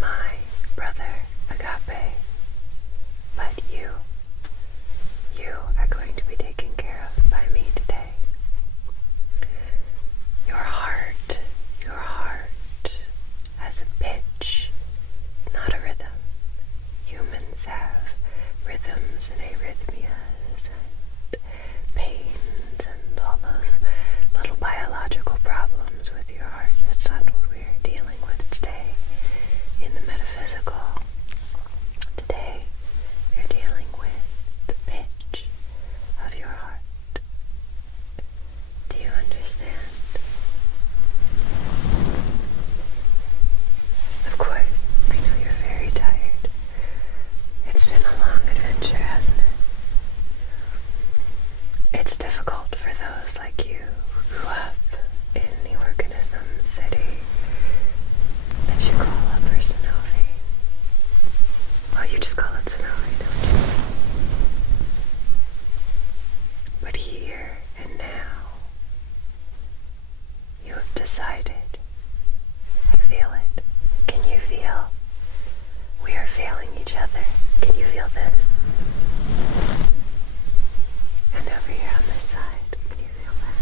my brother Agape, but you are going to be taken care of by me today. Your heart has a pitch, not a rhythm. Humans have rhythms and arrhythmias and pains and all those little biological problems with your heart. That's not what we're dealing with today in the metaphysical. Today, we're dealing with the pitch of your heart. Do you understand? Of course, I know you're very tired. It's been a long adventure, hasn't it? It's difficult for those like you who grew up in the organism city that you call Upper Sonovi. Well, you just call it Sonovi, don't you? But here and now, you have decided. I feel it. Can you feel? We are failing each other. Can you feel this? And over here on this side, can you feel that?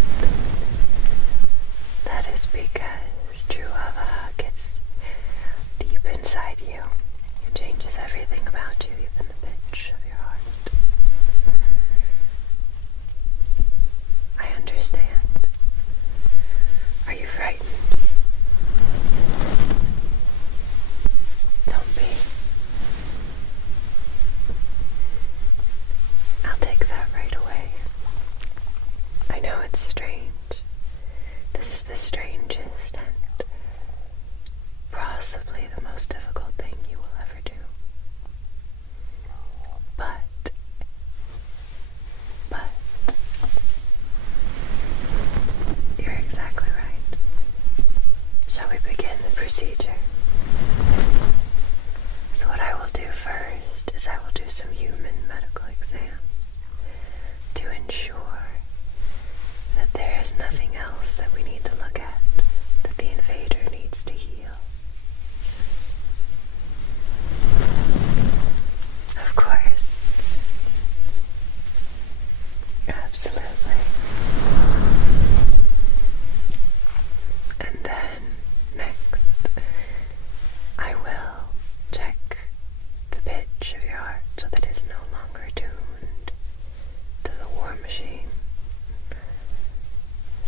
That is because true Avaha gets deep inside you and changes everything about you, even the pitch of your heart. I understand. Are you frightened? Don't be. I'll take that right away. I know it's strange. This is the strangest and possibly the most difficult thing you will ever do. But you're exactly right. Shall we begin the procedure? So what I will do first is I will do some human medical exams to ensure that there is nothing else that we need to look at, that the invader needs to heal. Of course. Absolutely. And then, next, I will check the pitch of your heart so that it's no longer tuned to the war machine,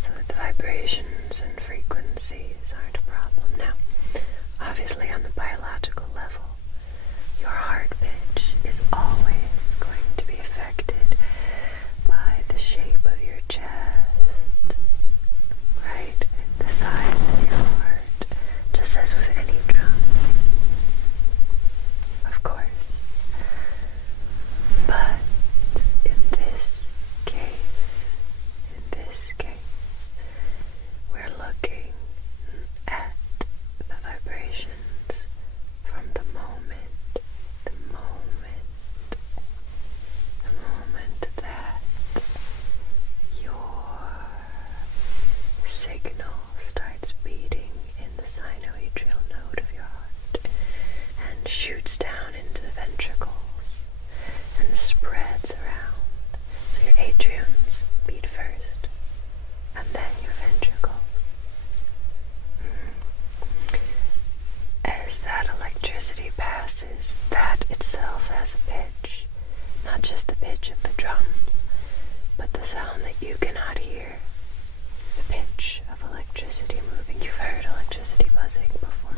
so that the vibrations and frequencies aren't a problem. Now, obviously on the biological level, your heart pitch is always going to be affected by the shape of your chest, right? The size of your heart, just as with any drum. Of course. But in this case, we're looking at the vibrations from the moment that your signal starts beating in the sinoatrial node of your heart and shoots down into the ventricles and spreads around. So your atriums beat first, and then your ventricles. As that electricity passes, that itself has a pitch, not just the pitch of the drum, but the sound that you cannot hear, the pitch of electricity moving. You've heard electricity buzzing before,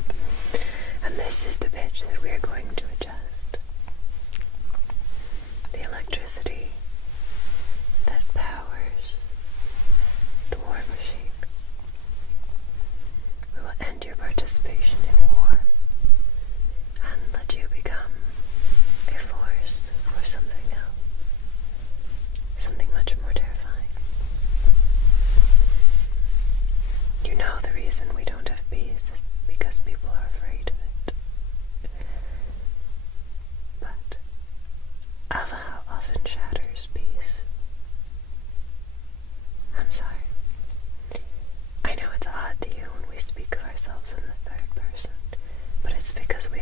and this is the pitch that we're going to adjust. The electricity that powers the war machine. We will end your participation in war and let you become a force for something else, something much more terrifying. You know the reason we don't have peace is because people are afraid of it. But Avaha often shatters peace. I'm sorry. I know it's odd to you when we speak of ourselves in the third person, but it's because we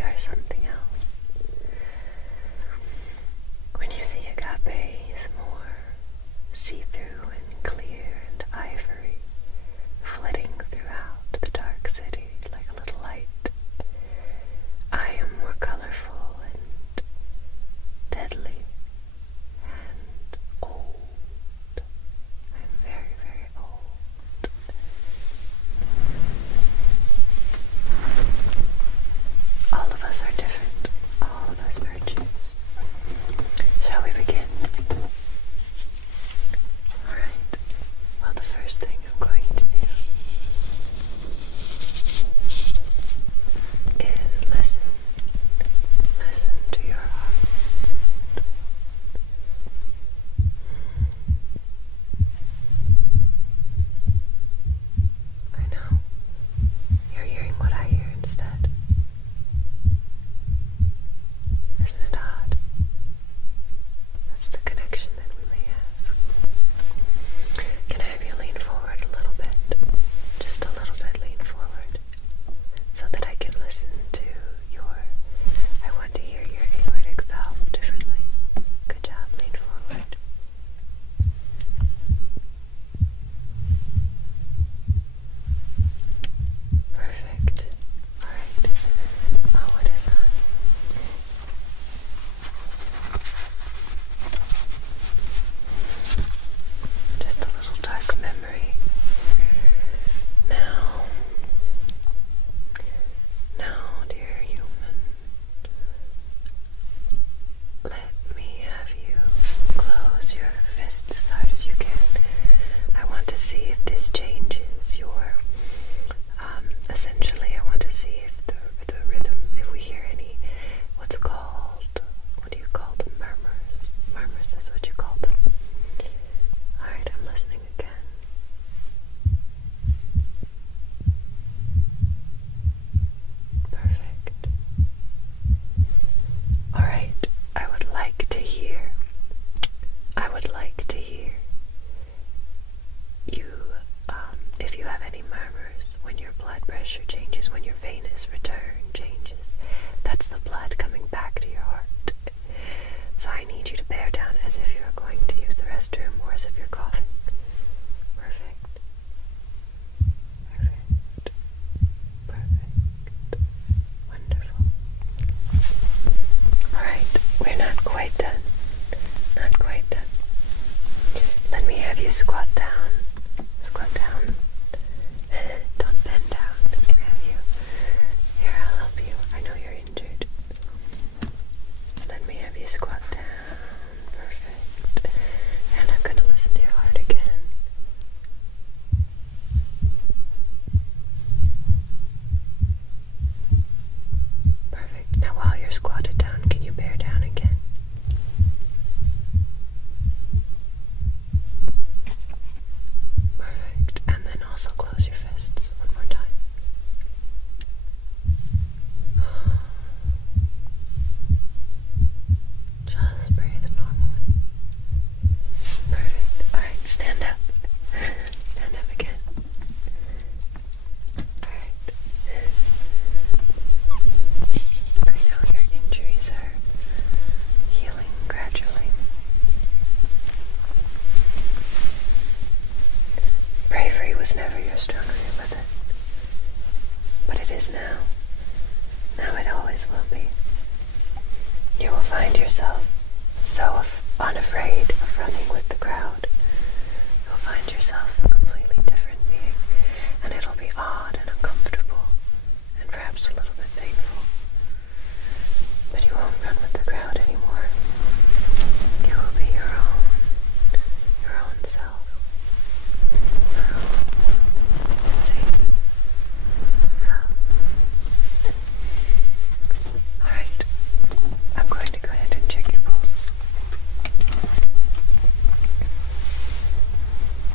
would like to hear. If you have any murmurs, when your blood pressure changes, when your venous return changes, that's the blood coming back to your heart. So I need you to bear down as if you're going to use the restroom or as if you're coughing. Perfect. Perfect. Perfect. Wonderful. Alright, we're not quite done. Not quite done. Let me have you squat down. Squat down. Don't bend down. Let me have you. Here, I'll help you. I know you're injured. Let me have you squat down. Perfect. And I'm going to listen to your heart again. Perfect. Now while you're squatted down, can you bear down again? Perfect. And then also close your fists one more time. Just breathe normally. Perfect. Alright, stand up. Stand up again. Alright. I know your injuries are healing gradually. Bravery was never your strong suit, was it? But it is now. Now it always will be. You will find yourself so unafraid of running with the crowd. You'll find yourself a completely different being, and it'll be odd and uncomfortable, and perhaps a little bit painful. But you won't run with the crowd anymore. You will be your own self. Your own safe self. Alright, I'm going to go ahead and check your pulse.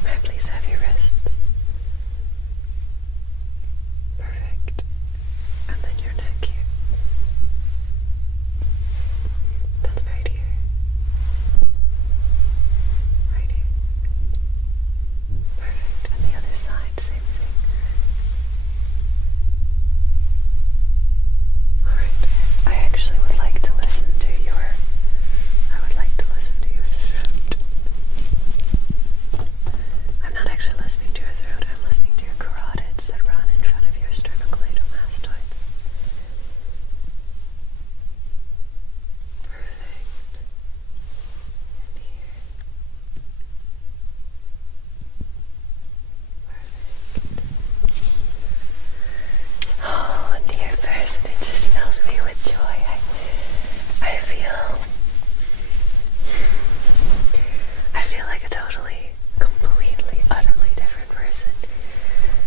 May I please have your wrists? Perfect. And then your neck here. That's right here. Right here. Perfect. And the other side, same thing. Alright. I actually would like to listen to your throat. I'm not actually listening to your throat, I'm listening to your carotids that run in front of your sternocleidomastoids. Perfect. And here. Perfect. Oh, dear person, it just fills me with joy. I feel like a totally, completely, utterly different person.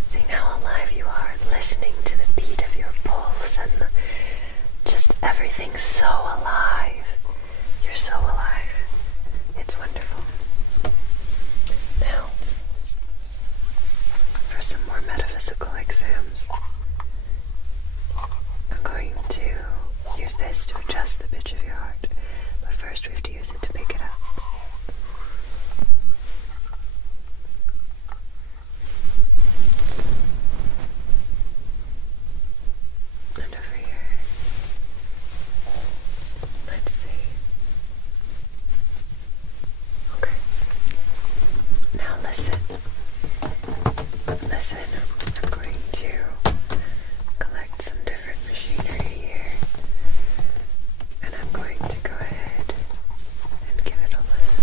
Seeing how alive you are, listening to the beat of your pulse, and just everything's so alive. You're so alive. It's wonderful. Now, for some more metaphysical exams, I'm going to use this to adjust the pitch of your heart, but first we have to use it to pick it up. And over here. Let's see. Okay. Now listen. Listen. I'm going to collect some different machinery here. And I'm going to go ahead and give it a listen.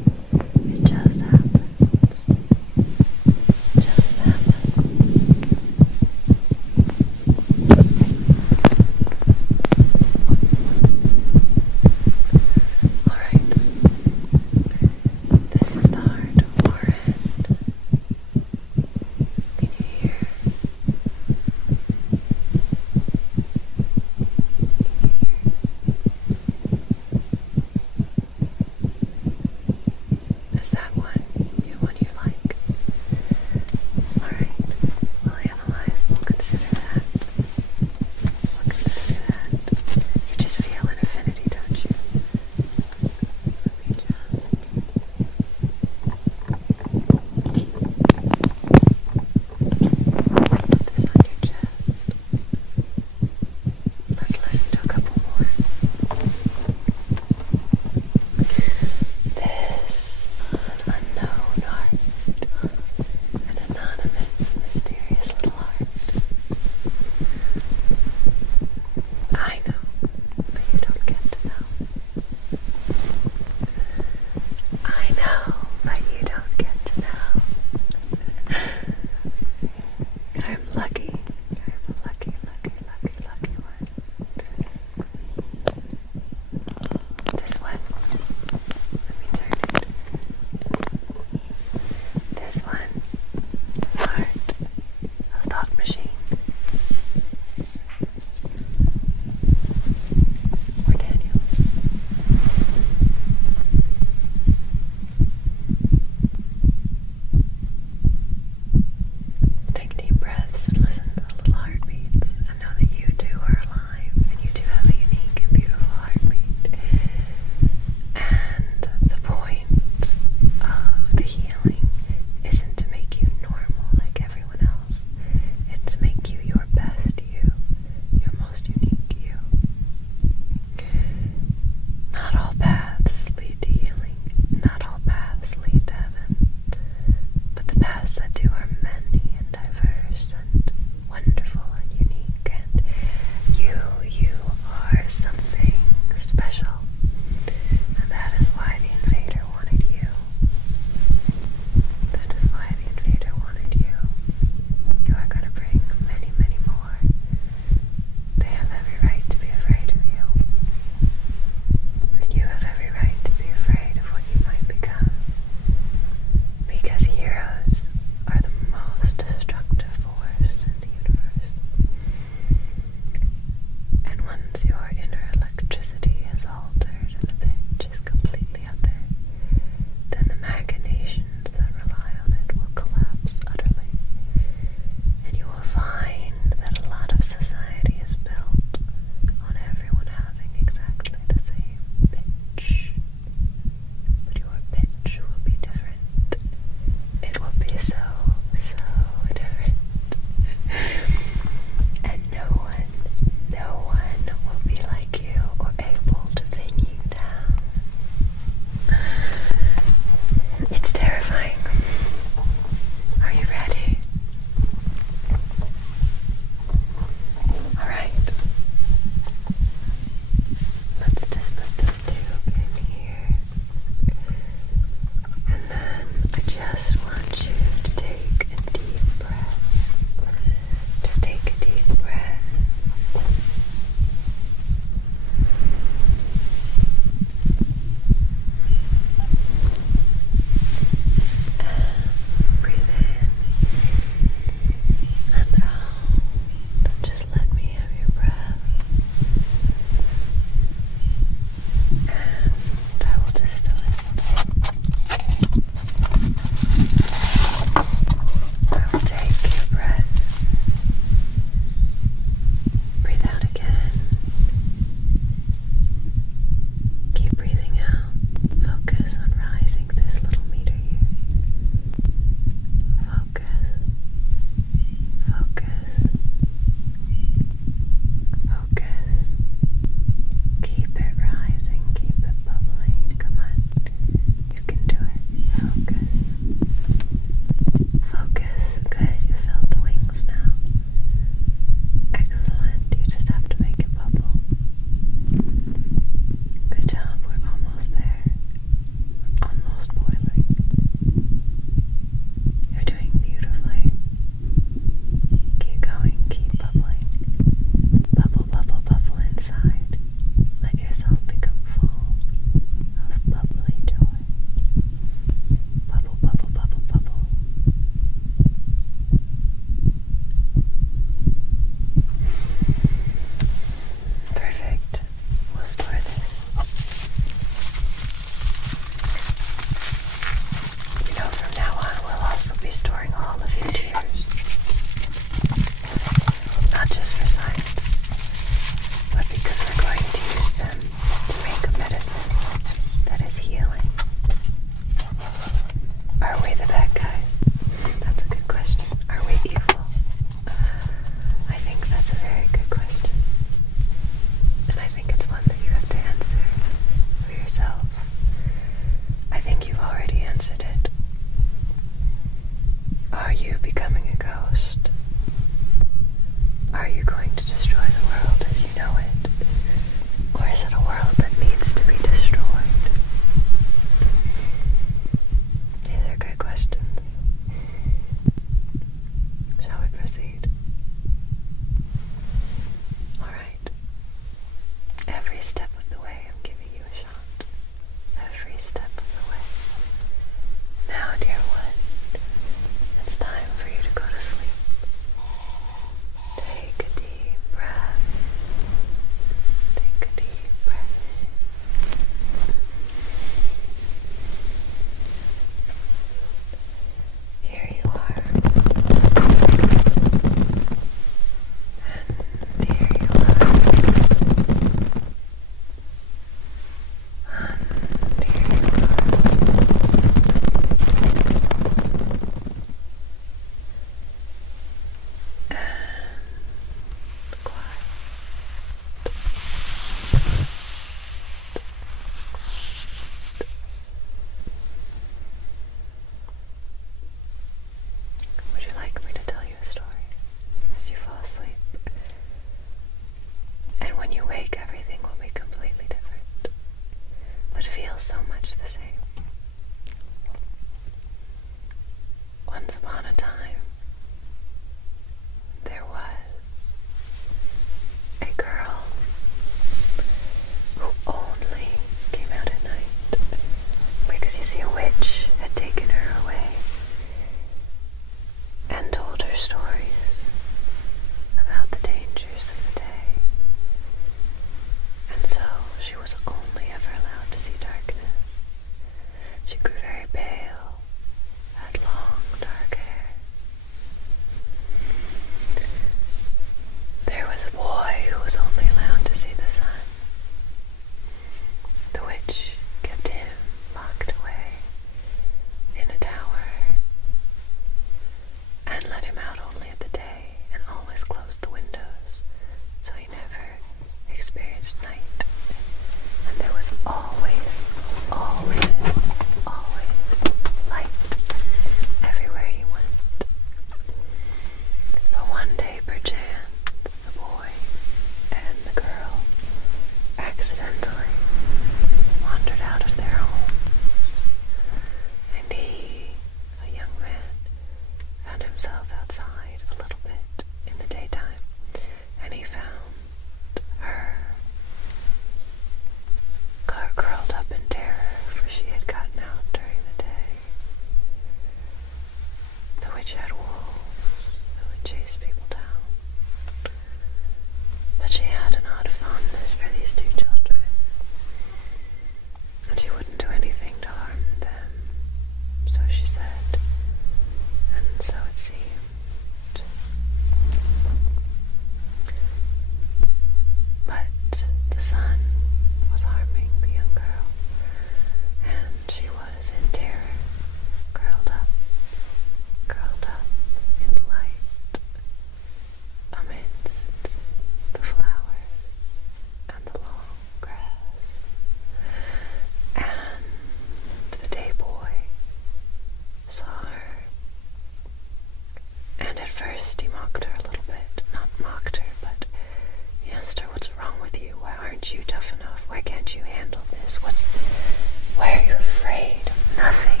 Why are you afraid of nothing?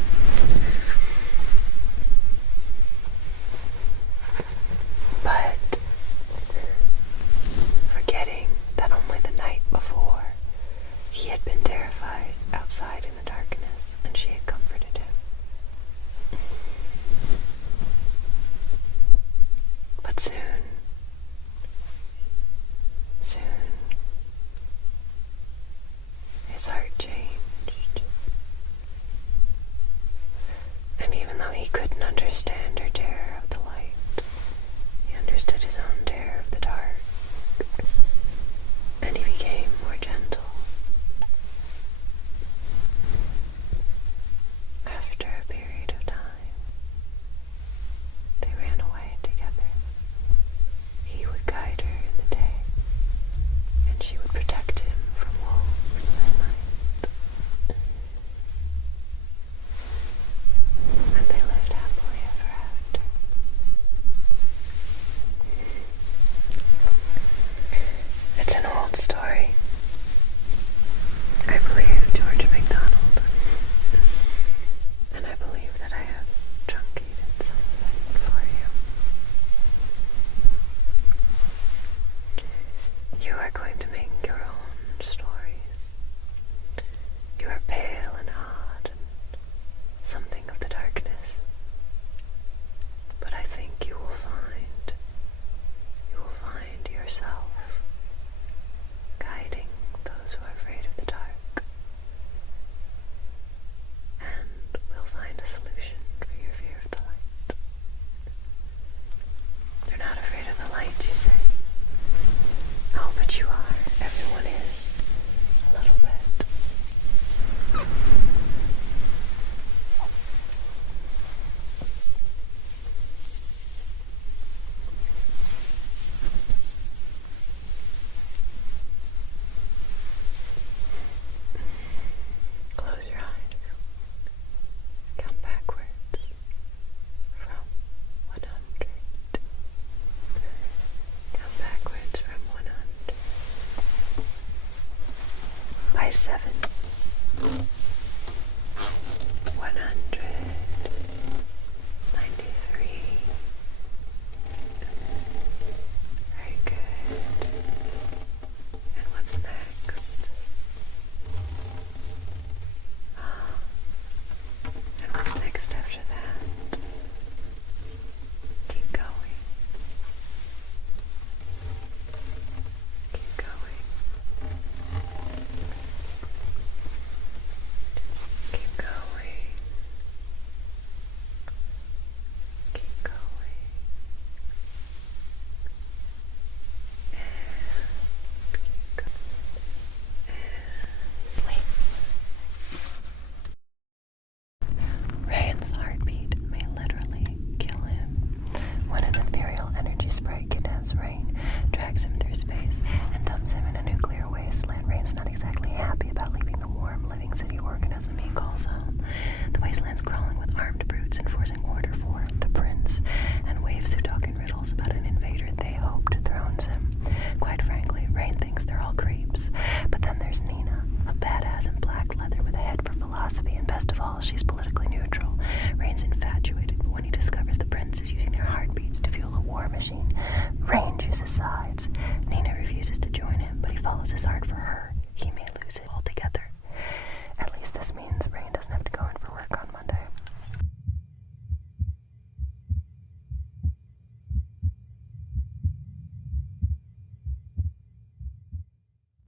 But forgetting that only the night before he had been terrified outside in the darkness, and she had comforted him. But soon, his heart changed. And even though he couldn't understand her terror of the light, he understood his own terror of the dark, and he became more gentle. After a period of time, they ran away together. He would guide her in the day, and she would protect him from wolves at night. And they lived happily ever after. It's an old story. I believe George MacDonald, and I believe that I have truncated some of it for you. You are going to make your own stories. You are pale and odd and something of the darkness, but I think you will find yourself guiding those who are afraid of the dark, and we'll find a solution for your fear of the light. You're not afraid of the light, you say? Oh, but you are. Everyone is. A little bit. Close your eyes. Count backwards from 100. Count backwards from 100. By 7. 193. Very good. And what's next? And what's next after that? Keep going. Keep going. Keep going. Keep going. And keep going. And sleep. Rand's heartbeat may literally kill him. When an ethereal energy sprite kidnaps Rain, drags him through space, and dumps him in a nuclear wasteland, Rain's not exactly happy about leaving the warm, living city organism he calls home. The wasteland's crawling with armed brutes enforcing order for the prince, and waves who talk in riddles about an invader they hope dethrones him. Quite frankly, Rain thinks they're all creeps. But then there's Nina, a badass in black leather with a head for philosophy, and best of all, she's politically neutral. Rain's infatuated, but when he discovers the prince is using their heartbeats to fuel a war machine, Rain chooses sides. Nina refuses to join him, but he follows his heart for her.